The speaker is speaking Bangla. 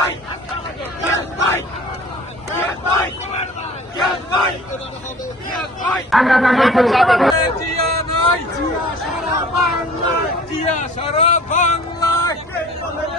জিয়া সারা বাংলায় জিয়া সারা বাংলায়